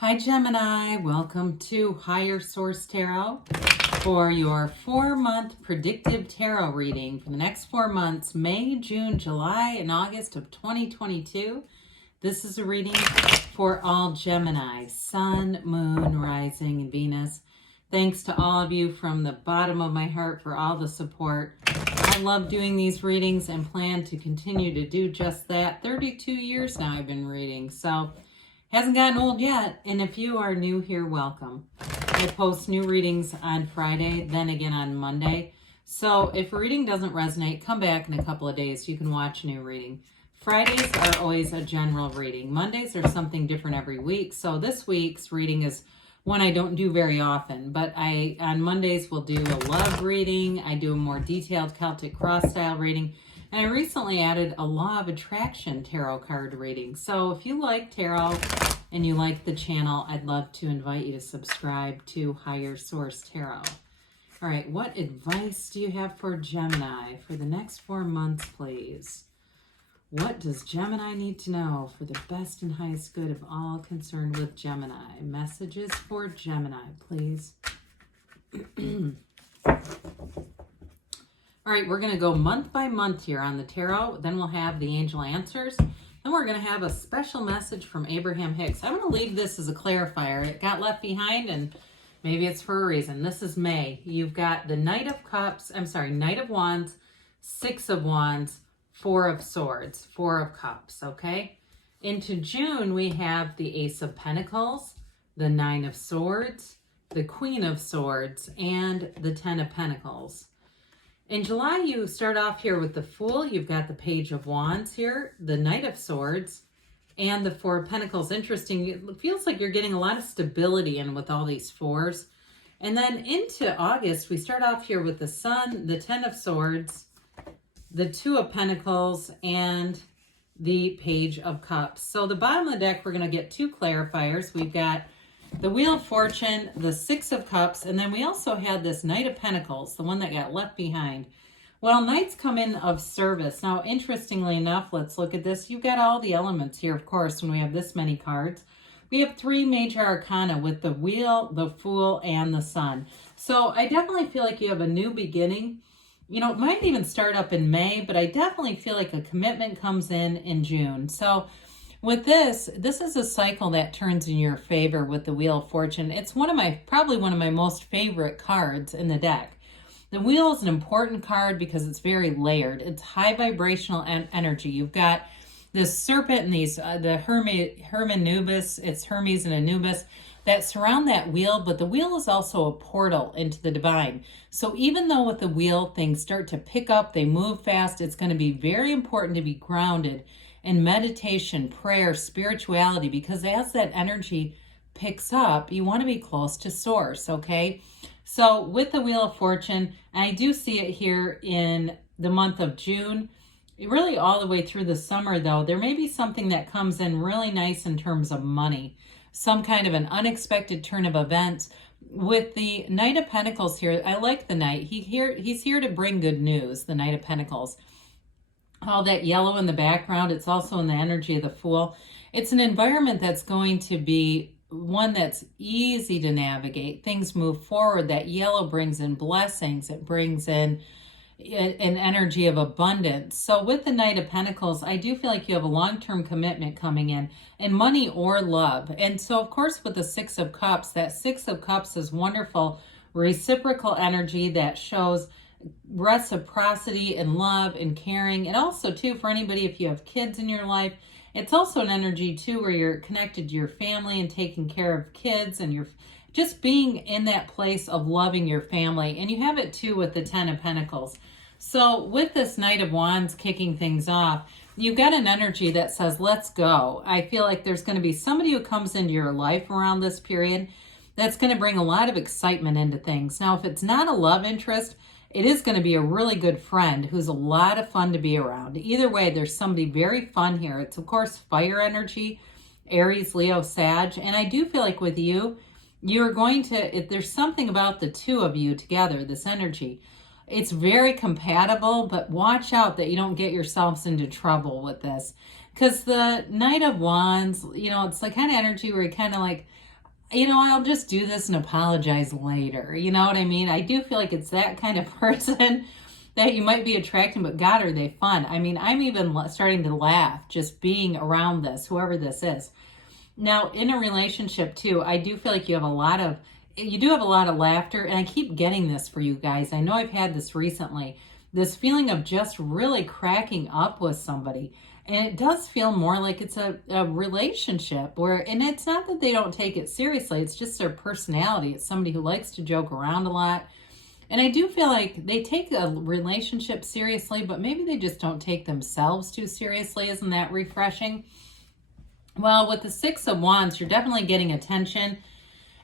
Hi Gemini, welcome to Higher Source Tarot for your 4-month predictive tarot reading for the next 4 months, May, June, July, and August of 2022. This is a reading for all Gemini, Sun, Moon, Rising, and Venus. Thanks to all of you from the bottom of my heart for all the support. I love doing these readings and plan to continue to do just that. 32 years now I've been reading, so hasn't gotten old yet. And if you are new here, welcome. I post new readings on Friday, then again on Monday. So if a reading doesn't resonate, come back in a couple of days. You can watch a new reading. Fridays are always a general reading. Mondays are something different every week. So this week's reading is one I don't do very often, but on Mondays will do a love reading. I do a more detailed Celtic cross style reading. And I recently added a Law of Attraction tarot card reading. So if you like tarot and you like the channel, I'd love to invite you to subscribe to Higher Source Tarot. All right, what advice do you have for Gemini for the next 4 months, please? What does Gemini need to know for the best and highest good of all concerned with Gemini? Messages for Gemini, please. All right, we're going to go month by month here on the tarot. Then we'll have the angel answers. Then we're going to have a special message from Abraham Hicks. I'm going to leave this as a clarifier. It got left behind, and maybe it's for a reason. This is May. You've got the Knight of Wands, 6 of Wands, 4 of Swords, 4 of Cups, okay? Into June, we have the Ace of Pentacles, the 9 of Swords, the Queen of Swords, and the 10 of Pentacles. In July, you start off here with the Fool. You've got the Page of Wands here, the Knight of Swords, and the 4 of Pentacles. Interesting. It feels like you're getting a lot of stability in with all these 4s. And then into August, we start off here with the Sun, the 10 of Swords, the 2 of Pentacles, and the Page of Cups. So the bottom of the deck, we're going to get 2 clarifiers. We've got the Wheel of Fortune, the 6 of Cups, and then we also had this Knight of Pentacles, the one that got left behind. Well, Knights come in of service. Now, interestingly enough, let's look at this. You've got all the elements here, of course, when we have this many cards. We have 3 major arcana with the Wheel, the Fool, and the Sun. So I definitely feel like you have a new beginning. You know, it might even start up in May, but I definitely feel like a commitment comes in June. So with this is a cycle that turns in your favor with the Wheel of Fortune. It's probably one of my most favorite cards in the deck. The Wheel is an important card because it's very layered. It's high vibrational energy. You've got this serpent and these the Hermanubis. It's Hermes and Anubis that surround that wheel, but the wheel is also a portal into the divine. So even though with the wheel things start to pick up, they move fast, it's going to be very important to be grounded in meditation, prayer, spirituality, because as that energy picks up, you want to be close to source, okay? So with the Wheel of Fortune, and I do see it here in the month of June, really all the way through the summer though, there may be something that comes in really nice in terms of money, some kind of an unexpected turn of events. With the Knight of Pentacles here, I like the Knight. He's here to bring good news, the Knight of Pentacles. All that yellow in the background, it's also in the energy of the Fool. It's an environment that's going to be one that's easy to navigate. Things move forward. That yellow brings in blessings. It brings in an energy of abundance. So with the Knight of Pentacles, I do feel like you have a long-term commitment coming in money or love. And so of course with the 6 of Cups, that 6 of Cups is wonderful reciprocal energy that shows reciprocity and love and caring. And also too, for anybody, if you have kids in your life, it's also an energy too where you're connected to your family and taking care of kids, and you're just being in that place of loving your family. And you have it too with the 10 of Pentacles. So with this Knight of Wands kicking things off, you've got an energy that says, let's go. I feel like there's going to be somebody who comes into your life around this period that's going to bring a lot of excitement into things. Now, if it's not a love interest, it is going to be a really good friend who's a lot of fun to be around. Either way, there's somebody very fun here. It's, of course, fire energy, Aries, Leo, Sag. And I do feel like with you, you're going to, if there's something about the two of you together, this energy, it's very compatible, but watch out that you don't get yourselves into trouble with this. Because the Knight of Wands, you know, it's the kind of energy where you kind of like, I'll just do this and apologize later. You know what I mean? I do feel like it's that kind of person that you might be attracting, but God, are they fun? I mean, I'm even starting to laugh just being around this, whoever this is. Now, in a relationship too, I do feel like you do have a lot of laughter, and I keep getting this for you guys. I know I've had this recently, this feeling of just really cracking up with somebody. And it does feel more like it's a relationship and it's not that they don't take it seriously, it's just their personality. It's somebody who likes to joke around a lot. And I do feel like they take a relationship seriously, but maybe they just don't take themselves too seriously. Isn't that refreshing? Well, with the Six of Wands, you're definitely getting attention.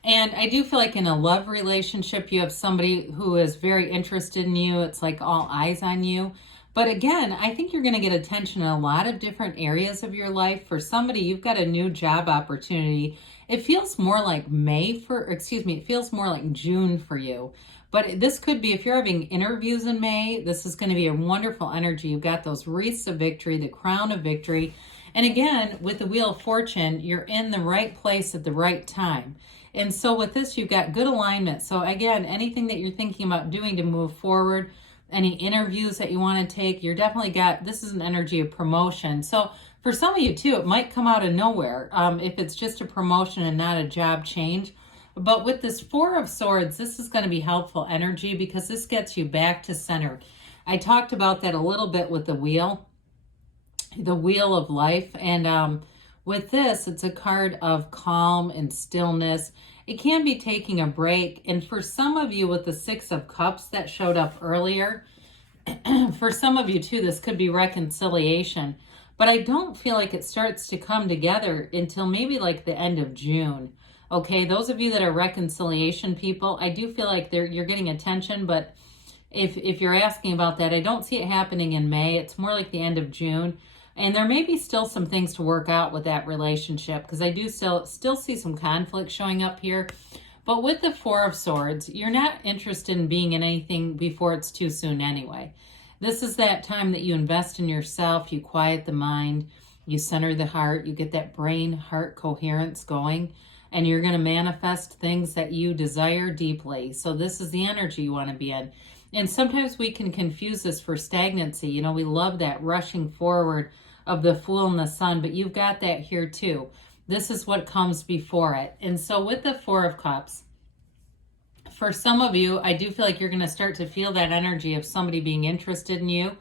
And I do feel like in a love relationship, you have somebody who is very interested in you. It's like all eyes on you. But again, I think you're going to get attention in a lot of different areas of your life. For somebody, you've got a new job opportunity. It feels more like it feels more like June for you. But this could be, if you're having interviews in May, this is going to be a wonderful energy. You've got those wreaths of victory, the crown of victory. And again, with the Wheel of Fortune, you're in the right place at the right time. And so with this, you've got good alignment. So again, anything that you're thinking about doing to move forward, any interviews that you want to take, this is an energy of promotion. So for some of you too, it might come out of nowhere if it's just a promotion and not a job change. But with this Four of Swords, this is going to be helpful energy because this gets you back to center. I talked about that a little bit with the wheel of life. And with this, it's a card of calm and stillness. It can be taking a break. And for some of you with the Six of Cups that showed up earlier, for some of you too, this could be reconciliation. But I don't feel like it starts to come together until maybe like the end of June. Okay, those of you that are reconciliation people, I do feel like you're getting attention, but if you're asking about that, I don't see it happening in May. It's more like the end of June. And there may be still some things to work out with that relationship because I do still see some conflict showing up here. But with the Four of Swords, you're not interested in being in anything before it's too soon anyway. This is that time that you invest in yourself, you quiet the mind, you center the heart, you get that brain-heart coherence going, and you're going to manifest things that you desire deeply. So this is the energy you want to be in. And sometimes we can confuse this for stagnancy. We love that rushing forward of the Fool and the Sun, but you've got that here too. This is what comes before it. And so with the Four of Cups, for some of you, I do feel like you're going to start to feel that energy of somebody being interested in you.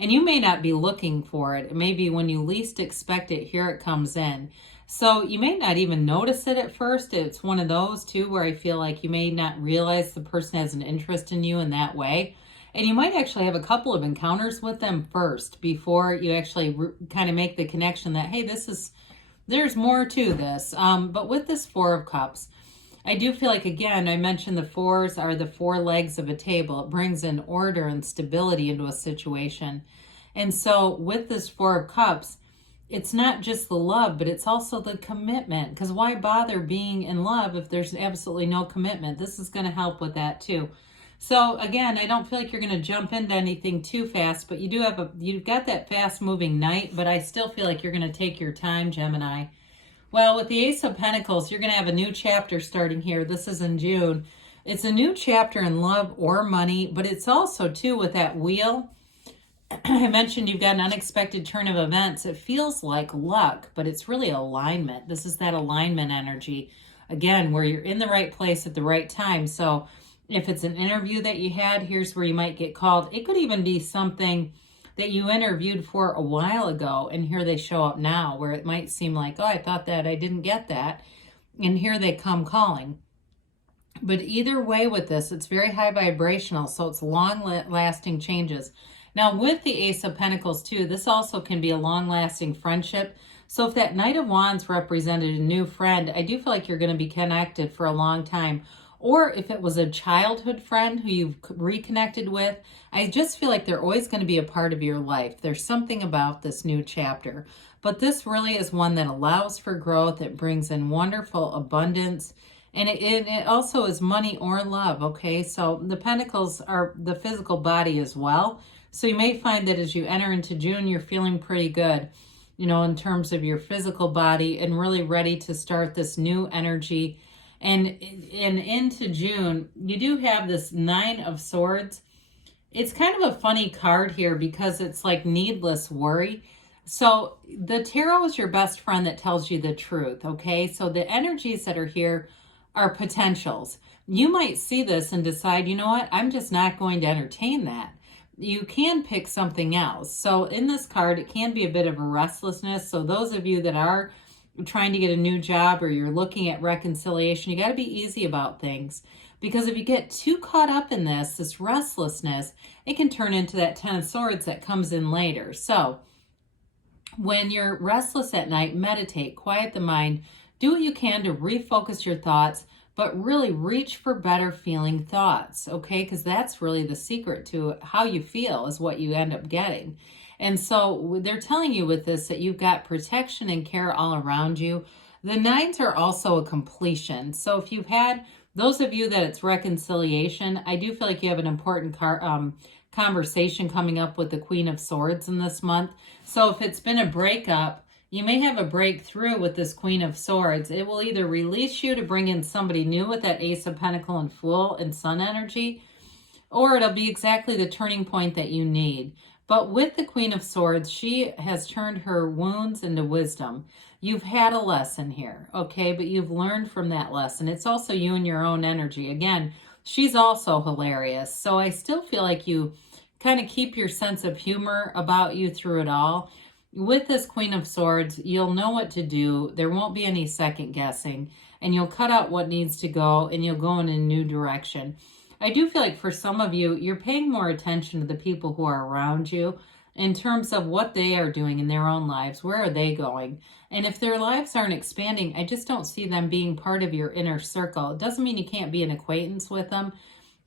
And you may not be looking for it. It may be when you least expect it, here it comes in. So you may not even notice it at first. It's one of those too where I feel like you may not realize the person has an interest in you in that way. And you might actually have a couple of encounters with them first before you actually kind of make the connection that, hey, there's more to this. But with this Four of Cups, I do feel like, again, I mentioned the fours are the four legs of a table. It brings in order and stability into a situation. And so with this Four of Cups, it's not just the love, but it's also the commitment. Because why bother being in love if there's absolutely no commitment? This is going to help with that too. So again, I don't feel like you're going to jump into anything too fast, but you've got that fast moving knight, but I still feel like you're going to take your time, Gemini. Well, with the Ace of Pentacles, you're going to have a new chapter starting here. This is in June. It's a new chapter in love or money, but it's also too with that wheel. I mentioned you've got an unexpected turn of events. It feels like luck, but it's really alignment. This is that alignment energy, again, where you're in the right place at the right time. So if it's an interview that you had, here's where you might get called. It could even be something that you interviewed for a while ago, and here they show up now, where it might seem like, oh, I thought that, I didn't get that, and here they come calling. But either way with this, it's very high vibrational, so it's long-lasting changes. Now, with the Ace of Pentacles, too, this also can be a long-lasting friendship. So if that Knight of Wands represented a new friend, I do feel like you're going to be connected for a long time. Or if it was a childhood friend who you've reconnected with, I just feel like they're always going to be a part of your life. There's something about this new chapter. But this really is one that allows for growth. It brings in wonderful abundance. And it also is money or love, okay? So the Pentacles are the physical body as well. So you may find that as you enter into June, you're feeling pretty good, in terms of your physical body and really ready to start this new energy And into June, you do have this Nine of Swords. It's kind of a funny card here because it's like needless worry. So the tarot is your best friend that tells you the truth, okay? So the energies that are here are potentials. You might see this and decide, you know what, I'm just not going to entertain that. You can pick something else. So in this card, it can be a bit of a restlessness. So those of you that are trying to get a new job or you're looking at reconciliation, you got to be easy about things. Because if you get too caught up in this restlessness, it can turn into that Ten of Swords that comes in later. So when you're restless at night, meditate, quiet the mind, do what you can to refocus your thoughts, but really reach for better feeling thoughts, okay? Because that's really the secret to how you feel is what you end up getting. And so they're telling you with this that you've got protection and care all around you. The nines are also a completion. So if you've had, those of you that it's reconciliation, I do feel like you have an important conversation coming up with the Queen of Swords in this month. So if it's been a breakup, you may have a breakthrough with this Queen of Swords. It will either release you to bring in somebody new with that Ace of Pentacle and Fool and Sun energy, or it'll be exactly the turning point that you need. But with the Queen of Swords, she has turned her wounds into wisdom. You've had a lesson here, okay? But you've learned from that lesson. It's also you and your own energy. Again, she's also hilarious. So I still feel like you kind of keep your sense of humor about you through it all. With this Queen of Swords, you'll know what to do. There won't be any second guessing. And you'll cut out what needs to go and you'll go in a new direction. I do feel like for some of you, you're paying more attention to the people who are around you in terms of what they are doing in their own lives. Where are they going? And if their lives aren't expanding, I just don't see them being part of your inner circle. It doesn't mean you can't be an acquaintance with them,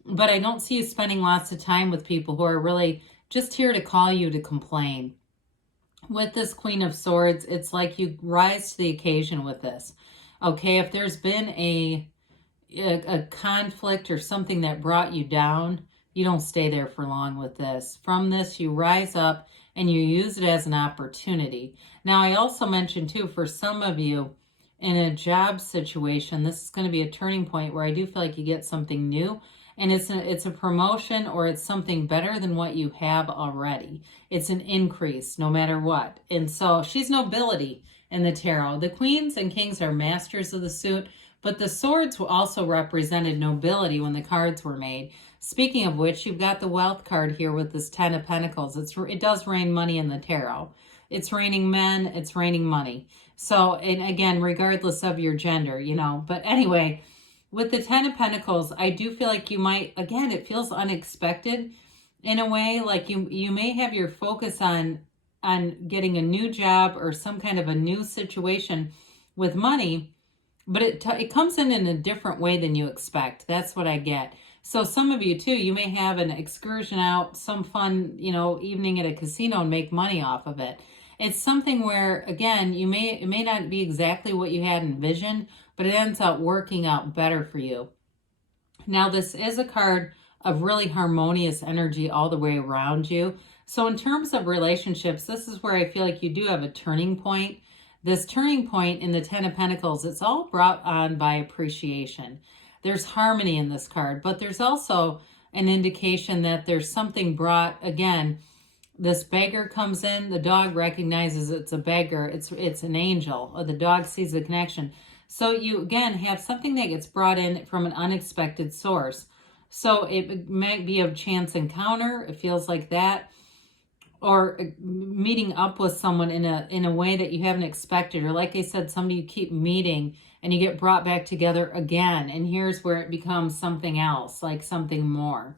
but I don't see you spending lots of time with people who are really just here to call you to complain. With this Queen of Swords, it's like you rise to the occasion with this. Okay, if there's been a conflict or something that brought you down, you don't stay there for long with this. From this, you rise up and you use it as an opportunity. Now, I also mentioned too, for some of you in a job situation, this is going to be a turning point where I do feel like you get something new, and it's a promotion or it's something better than what you have already. It's an increase no matter what. And so she's nobility in the tarot. The queens and kings are masters of the suit, but the swords also represented nobility when the cards were made. Speaking of which, you've got the wealth card here with this Ten of Pentacles. It does rain money in the tarot. It's raining men, it's raining money. So, and again, regardless of your gender, you know. But anyway, with the Ten of Pentacles, I do feel like you might, again, it feels unexpected in a way. Like you may have your focus on getting a new job or some kind of a new situation with money, but it comes in a different way than you expect. That's what I get. So some of you too, you may have an excursion out, some fun, you know, evening at a casino and make money off of it. It's something where, again, it may not be exactly what you had envisioned, but it ends up working out better for you. Now, this is a card of really harmonious energy all the way around you. So in terms of relationships, this is where I feel like you do have a turning point. This turning point in the Ten of Pentacles, it's all brought on by appreciation. There's harmony in this card, but there's also an indication that there's something brought, again, this beggar comes in, the dog recognizes it's a beggar, it's an angel, or the dog sees the connection. So you, again, have something that gets brought in from an unexpected source. So it might be a chance encounter, it feels like that, or meeting up with someone in a way that you haven't expected, or like I said, somebody you keep meeting and you get brought back together again, and here's where it becomes something else, like something more.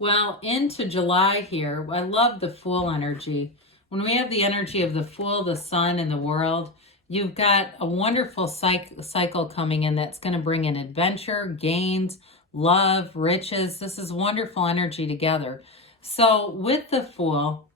Well, into July here, I love the Fool energy. When we have the energy of the Fool, the Sun, and the World, you've got a wonderful cycle coming in that's going to bring in adventure, gains, love, riches. This is wonderful energy together. So with the Fool,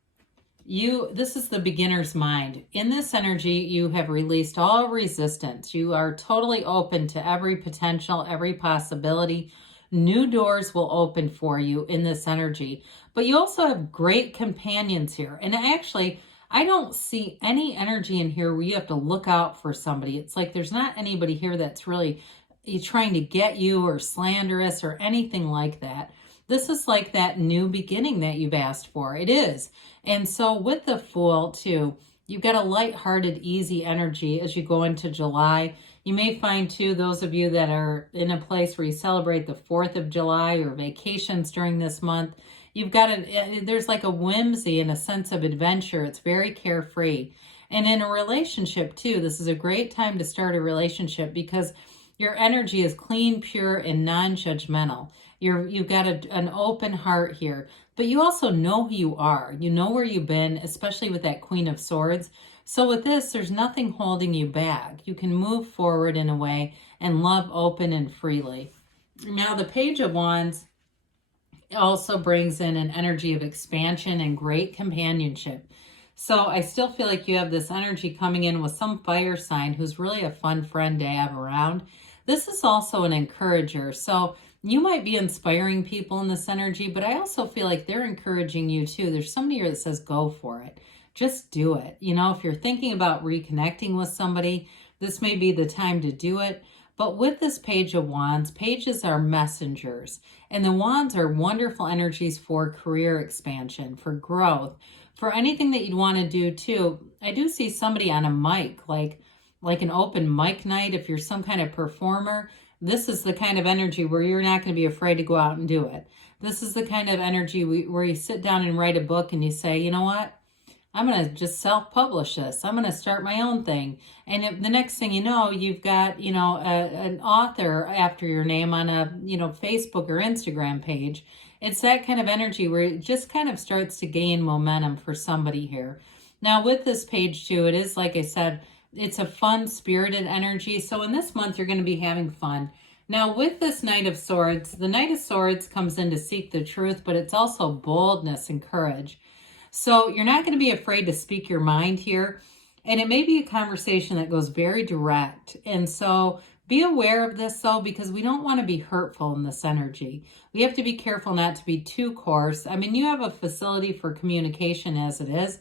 this is the beginner's mind. In this energy, you have released all resistance. You are totally open to every potential, every possibility. New doors will open for you in this energy. But you also have great companions here. And actually, I don't see any energy in here where you have to look out for somebody. It's like there's not anybody here that's really trying to get you or slanderous or anything like that. This is like that new beginning that you've asked for. It is. And so with the Fool too, you've got a lighthearted, easy energy as you go into July. You may find too, those of you that are in a place where you celebrate the 4th of July or vacations during this month, you've got there's like a whimsy and a sense of adventure. It's very carefree. And in a relationship too, this is a great time to start a relationship because your energy is clean, pure, and non-judgmental. You've got an open heart here, but you also know who you are. You know where you've been, especially with that Queen of Swords. So with this, there's nothing holding you back. You can move forward in a way and love open and freely. Now, the Page of Wands also brings in an energy of expansion and great companionship. So I still feel like you have this energy coming in with some fire sign who's really a fun friend to have around. This is also an encourager. So you might be inspiring people in this energy, but I also feel like they're encouraging you too. There's somebody here that says, go for it. Just do it. You know, if you're thinking about reconnecting with somebody, this may be the time to do it. But with this Page of Wands, pages are messengers. And the wands are wonderful energies for career expansion, for growth, for anything that you'd want to do too. I do see somebody on a mic, like an open mic night. If you're some kind of performer, this is the kind of energy where you're not going to be afraid to go out and do it. This is the kind of energy where you sit down and write a book and you say, you know what? I'm going to just self-publish this. I'm going to start my own thing. And the next thing you know, you've got, an author after your name on a, Facebook or Instagram page. It's that kind of energy where it just kind of starts to gain momentum for somebody here. Now with this page too, it is, like I said, it's a fun, spirited energy. So in this month, you're going to be having fun. Now with this Knight of Swords, the Knight of Swords comes in to seek the truth, but it's also boldness and courage. So you're not going to be afraid to speak your mind here. And it may be a conversation that goes very direct. And so be aware of this though, because we don't want to be hurtful in this energy. We have to be careful not to be too coarse. I mean, you have a facility for communication as it is.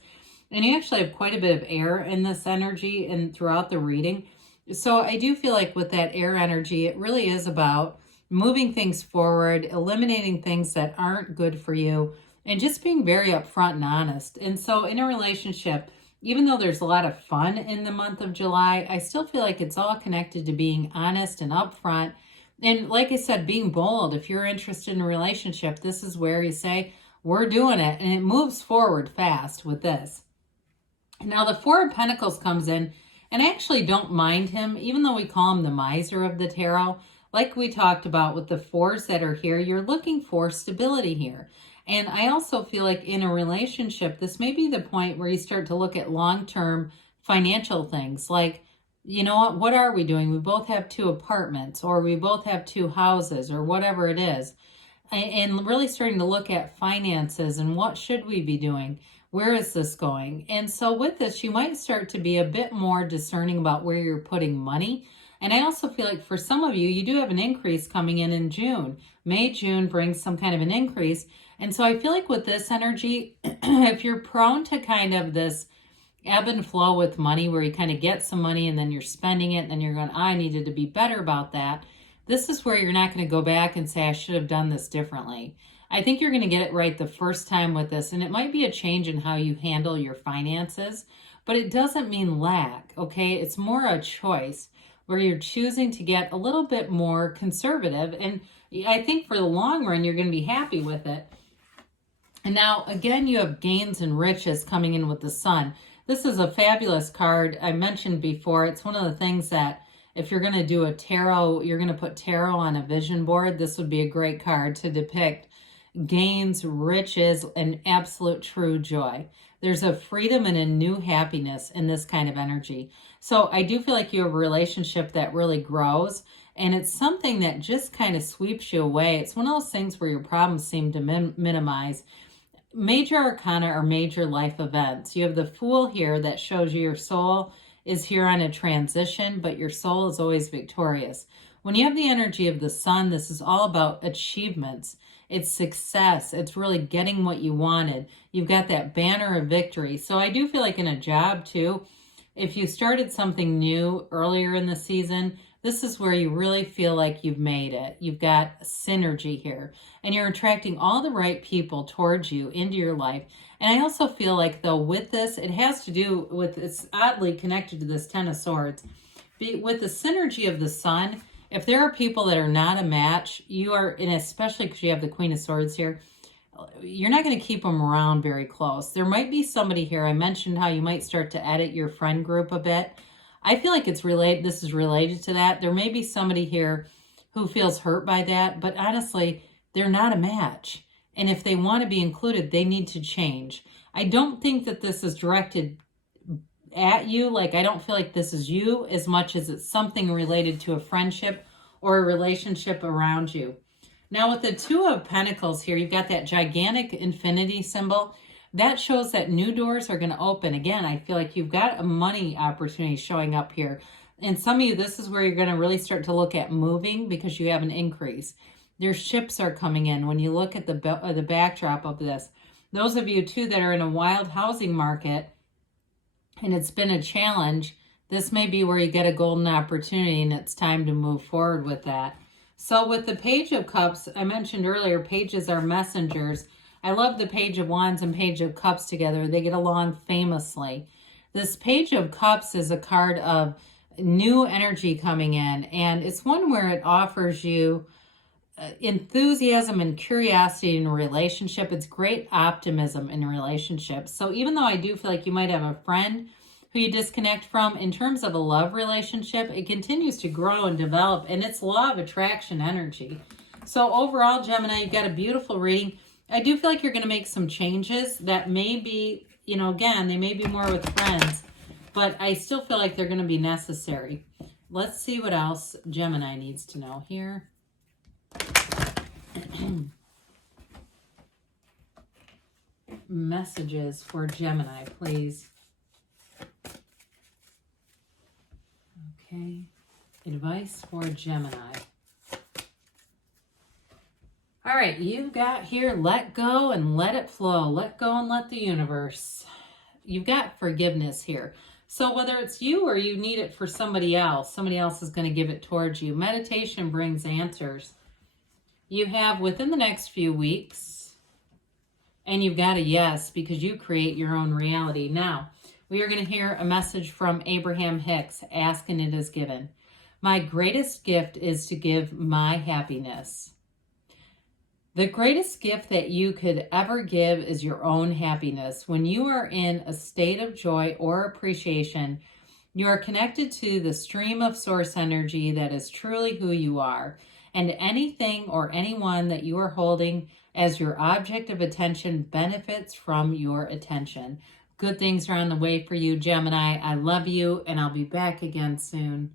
And you actually have quite a bit of air in this energy and throughout the reading. So I do feel like with that air energy, it really is about moving things forward, eliminating things that aren't good for you, and just being very upfront and honest. And so in a relationship, even though there's a lot of fun in the month of July, I still feel like it's all connected to being honest and upfront. And like I said, being bold. If you're interested in a relationship, this is where you say, we're doing it. And it moves forward fast with this. Now the Four of Pentacles comes in, and I actually don't mind him, even though we call him the miser of the tarot. Like we talked about with the fours that are here, you're looking for stability here. And I also feel like in a relationship, this may be the point where you start to look at long-term financial things. Like, you know what are we doing? We both have 2 apartments, or we both have 2 houses, or whatever it is. And really starting to look at finances and what should we be doing? Where is this going? And so with this, you might start to be a bit more discerning about where you're putting money. And I also feel like for some of you, you do have an increase coming in June. May, June brings some kind of an increase. And so I feel like with this energy, if you're prone to kind of this ebb and flow with money, where you kind of get some money and then you're spending it and then you're going, I needed to be better about that. This is where you're not going to go back and say, I should have done this differently. I think you're going to get it right the first time with this. And it might be a change in how you handle your finances, but it doesn't mean lack, okay? It's more a choice where you're choosing to get a little bit more conservative. And I think for the long run, you're going to be happy with it. And now, again, you have gains and riches coming in with the Sun. This is a fabulous card. I mentioned before, it's one of the things that if you're going to do a tarot, you're going to put tarot on a vision board, this would be a great card to depict gains, riches, and absolute true joy. There's a freedom and a new happiness in this kind of energy. So I do feel like you have a relationship that really grows, and it's something that just kind of sweeps you away. It's one of those things where your problems seem to minimize. Major arcana are major life events. You have the Fool here that shows you your soul is here on a transition, but your soul is always victorious. When you have the energy of the Sun, this is all about achievements. It's success. It's really getting what you wanted. You've got that banner of victory. So I do feel like in a job too, if you started something new earlier in the season, this is where you really feel like you've made it. You've got synergy here, and you're attracting all the right people towards you into your life. And I also feel like, though, with this, it has to do with, it's oddly connected to this Ten of Swords. With the synergy of the Sun, if there are people that are not a match, you are, and especially because you have the Queen of Swords here, you're not going to keep them around very close. There might be somebody here. I mentioned how you might start to edit your friend group a bit. I feel like it's related. This is related to that. There may be somebody here who feels hurt by that, but honestly, they're not a match. And if they want to be included, they need to change. I don't think that this is directed at you. Like, I don't feel like this is you as much as it's something related to a friendship or a relationship around you. Now with the Two of Pentacles here, you've got that gigantic infinity symbol. That shows that new doors are going to open. Again, I feel like you've got a money opportunity showing up here. And some of you, this is where you're going to really start to look at moving because you have an increase. Your ships are coming in. When you look at the backdrop of this, those of you too that are in a wild housing market and it's been a challenge, this may be where you get a golden opportunity and it's time to move forward with that. So with the Page of Cups, I mentioned earlier, pages are messengers. I love the Page of Wands and Page of Cups together. They get along famously. This Page of Cups is a card of new energy coming in, and it's one where it offers you enthusiasm and curiosity in a relationship. It's great optimism in a relationship. So even though I do feel like you might have a friend who you disconnect from, in terms of a love relationship, it continues to grow and develop, and it's law of attraction energy. So overall, Gemini, you've got a beautiful reading. I do feel like you're going to make some changes that may be, you know, again, they may be more with friends, but I still feel like they're going to be necessary. Let's see what else Gemini needs to know here. Messages for Gemini, please. Okay. Advice for Gemini. All right, you've got here, let go and let it flow. Let go and let the universe. You've got forgiveness here. So whether it's you or you need it for somebody else is going to give it towards you. Meditation brings answers. You have within the next few weeks, and you've got a yes because you create your own reality. Now, we are going to hear a message from Abraham Hicks. Ask and it is given. My greatest gift is to give my happiness. The greatest gift that you could ever give is your own happiness. When you are in a state of joy or appreciation, you are connected to the stream of source energy that is truly who you are. And anything or anyone that you are holding as your object of attention benefits from your attention. Good things are on the way for you, Gemini. I love you, and I'll be back again soon.